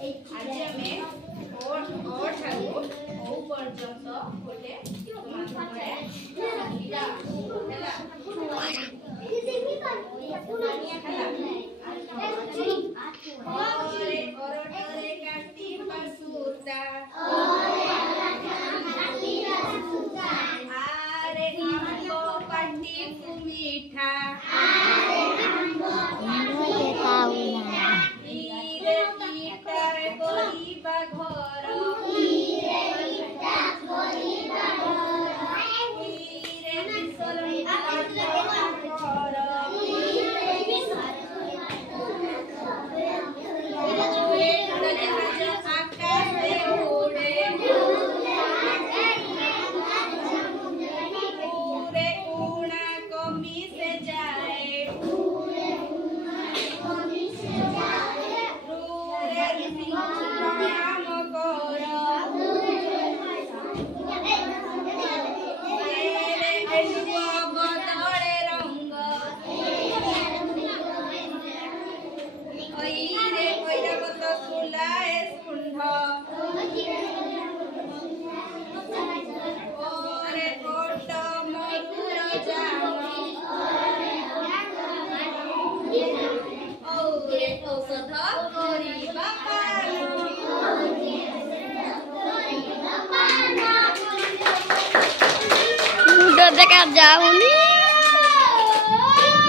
आज आमे ओ ठारू ओ पर्यंत गोटे माध्यमरे लिखिबा हैला ओरे ओरटरे काटी पासुता आरे आंबो पाटी मीठा ईरे ईटारे गरीबा घर ईरे बिसलई घर उड़ाजाहाज आकाशे उड़े पूरे कोना कमी से जाए रूरे प्रणाम कर मेरे एलुआ बदले रंग ओइरे ओइरावत सुलाए सुंढ ओरे कोट मरुर जाम औरे औषध करिबा उधर देखा जाऊनी